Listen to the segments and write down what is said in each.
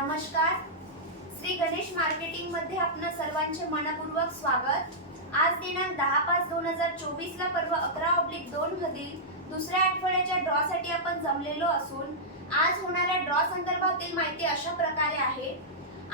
नमस्कार. श्री गणेश मार्केटिंगमध्ये आपलं सर्वांचे मनपूर्वक स्वागत. आज दिनांक दहा पाच दोन हजार चोवीस ला पर्व अकरा ऑब्लिक दोन मधील दुसऱ्या आठवड्याच्या ड्रॉ साठी आपण जमलेलो असून आज होणाऱ्या ड्रॉ संदर्भातील माहिती अशा प्रकारे आहे.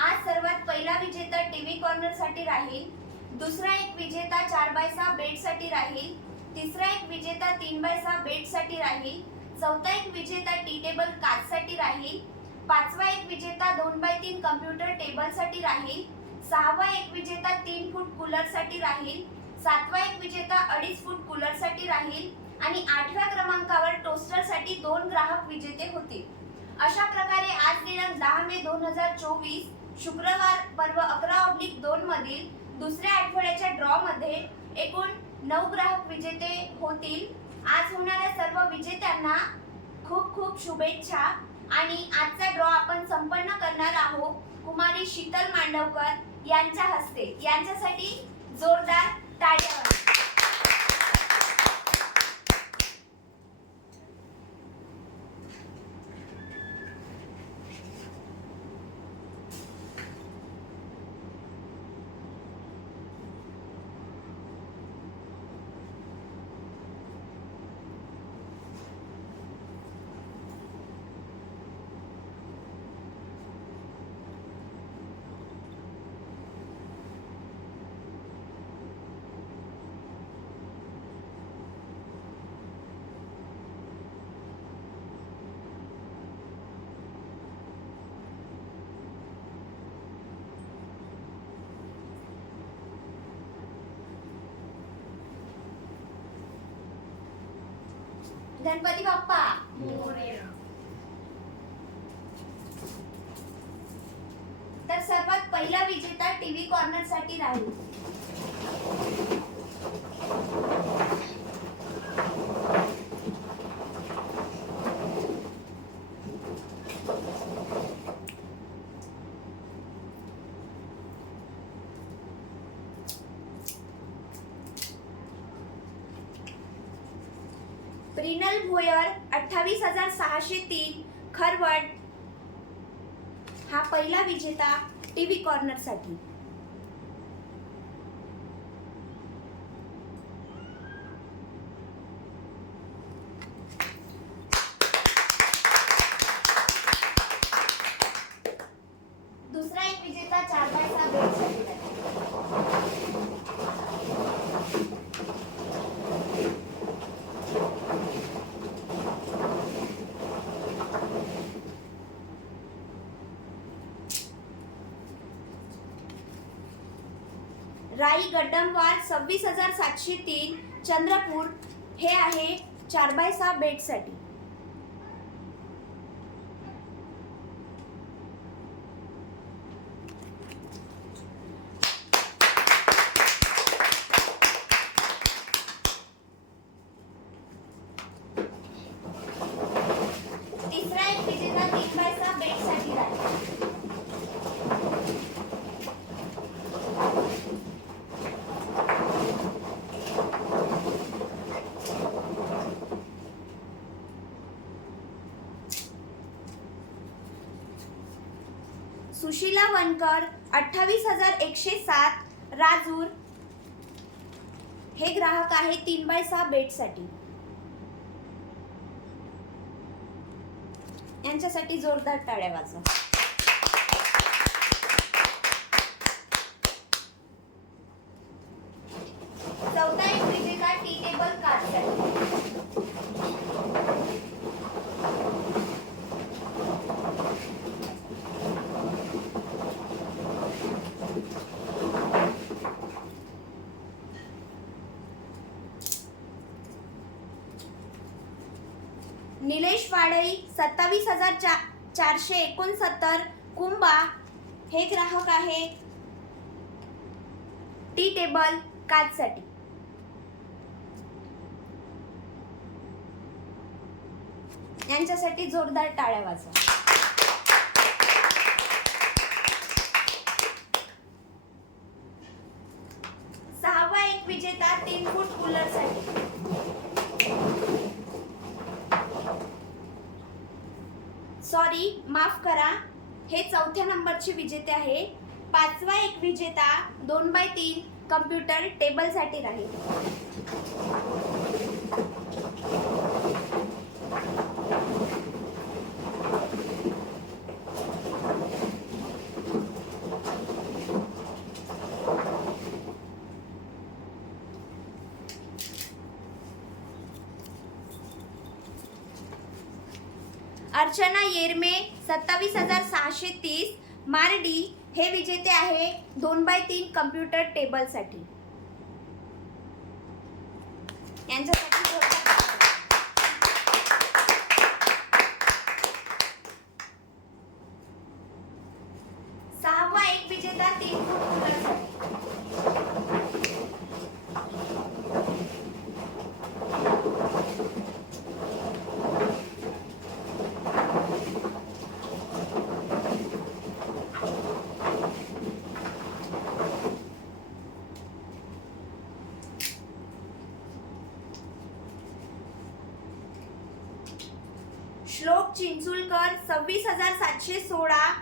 आज सर्वात पहिला विजेता टीव्ही कॉर्नरसाठी राहील दुसरा एक विजेता चार बाय सहा बेडसाठी राहील तिसरा एक विजेता तीन बाय सहा बेडसाठी राहील चौथा एक विजेता टी टेबल काच साठी राहील पाचवा एक विजेता दोन बाय तीन कम्प्युटर टेबलसाठी राहील. सहावा एक विजेता तीन फूट कूलरसाठी राहील. सातवा एक विजेता अडीच फूट कूलरसाठी राहील. आणि आठव्या क्रमांकावर टोस्टरसाठी दोन ग्राहक विजेते होतील. अशा प्रकारे आज दिनांक दहा मे दोन हजार चोवीस शुक्रवार पर्व अकरा ऑब्लिक दोन मधील दुसऱ्या आठवड्याच्या ड्रॉ मध्ये एकूण नऊ ग्राहक विजेते होतील. आज होणाऱ्या सर्व विजेत्यांना खूप खूप शुभेच्छा. आणि आजचा ड्रॉ आपण संपन्न करणार आहोत कुमारी शीतल मांडवकर यांच्या हस्ते. यांच्यासाठी जोरदार टाळ्या वाजवा. गणपती बाप्पा तर सर्वात पहिला विजेता टीव्ही कॉर्नरसाठी राहील. प्रिनल भोयर अठ्ठावीस हजार सहाशे तीन खरवड हा पहिला विजेता टी व्ही कॉर्नरसाठी दुसरा एक विजेता चार बाय सहा बेडसाठी राहील. राई गड्डमवार सव्वीस हजार सातशे तीन चंद्रपूर हे आहे चार बाय सहा बेडसाठी तिसरा एक विजेता तीन बाय सहा बेडसाठी राहील सुशीला वनकर अठ्ठावीस हजार एकशे सात राजूर. हे ग्राहक आहे तीन बाय सहा बेडसाठी. यांच्यासाठी जोरदार टाळ्या वाजवा चौथा एक विजेता टी टेबल कारसाठी निलेश सत्तावीस हजार चा चारशे एकोणसत्तर कुंभा हे ग्राहक आहे. टी टेबल काचसाठी. यांच्यासाठी जोरदार टाळ्या वाजवा. सहावा एक विजेता तीन फूट कूलरसाठी सॉरी माफ करा. हे चौथ्या नंबरचे विजेते आहे. पाचवा एक विजेता दोन बाय तीन कम्प्युटर टेबलसाठी राहील. अर्चना येरमे सत्तावीस हजार सहाशे तीस. मारडी हे विजेते आहे दोन बाय तीन कम्प्युटर टेबलसाठी यांच्यासाठी सहावा एक विजेता तीन फूट कूलरसाठी श्लोक चिंचुलकर सव्वीस हजार सातशे सोळा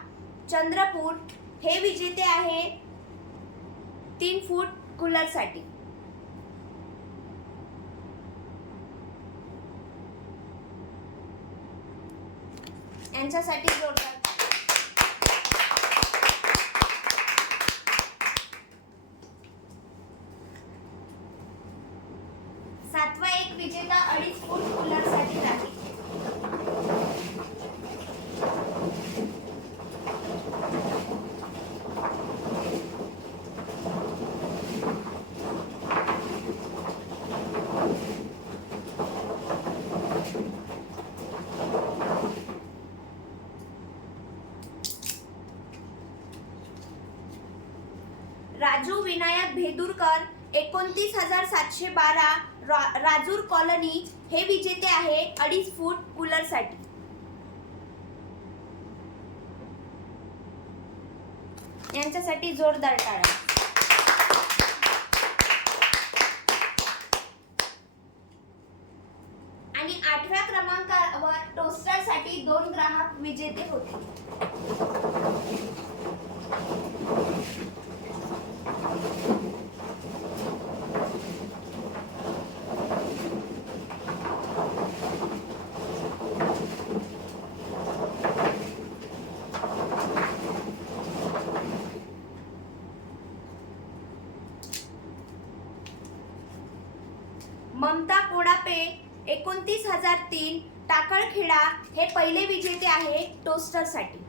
चंद्रपूर हे विजेते आहे. तीन फूट कूलरसाठी यांच्यासाठी जोरदार सातवा एक विजेता अडीच फूट कूलरसाठी राहील राजू विनायक भेदुरकर एकोणतीस हजार सातशे बारा रा- राजूर कॉलनी हे विजेते आहे अडीच फूट कूलरसाठी. यांच्यासाठी जोरदार टाळा. आणि आठव्या क्रमांकावर टोस्टरसाठी दोन ग्राहक विजेते होते. एकोणतीस हजार तीन टाकळखेडा हे पहिले विजेते आहे टोस्टरसाठी.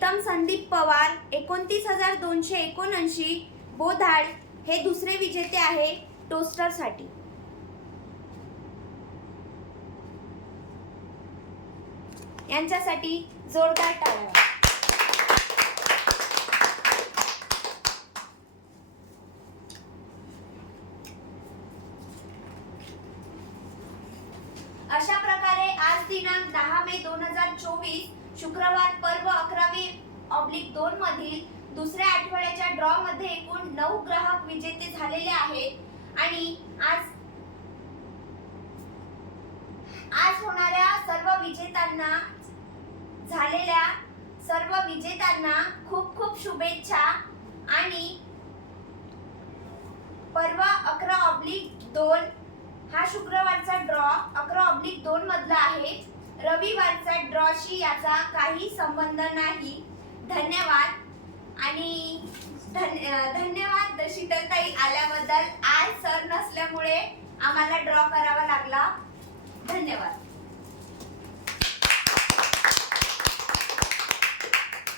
प्रीतम संदीप पवार एकोणतीस हजार दोनशे एकोणऐंशी बोधाड हे दुसरे विजेते आहे टोस्टरसाठी. यांच्यासाठी जोरदार टाळ्या. अशा प्रकारे आज दिनांक दहा मे दोन हजार चोवीस शुक्रवार पर्व अकरावी ऑब्लिक दोन मधील दुसऱ्या आठवड्याच्या ड्रॉ मध्ये एकूण नऊ ग्राहक विजेते झालेले आहेत आणि आज आज होणाऱ्या सर्व विजेत्यांना झालेल्या सर्व विजेत्यांना खूप खूप शुभेच्छा. आणि परवा अकरा ऑब्लिक दोन हा शुक्रवारचा ड्रॉ अकरा ऑब्लिक दोन मधला आहे. रविवारचा ड्रॉशी याचा काही संबंध नाही. धन्यवाद. आणि धन- धन्यवाद शीतलताई आल्याबद्दल. आज सर नसल्यामुळे आम्हाला ड्रॉ करावा लागला. धन्यवाद.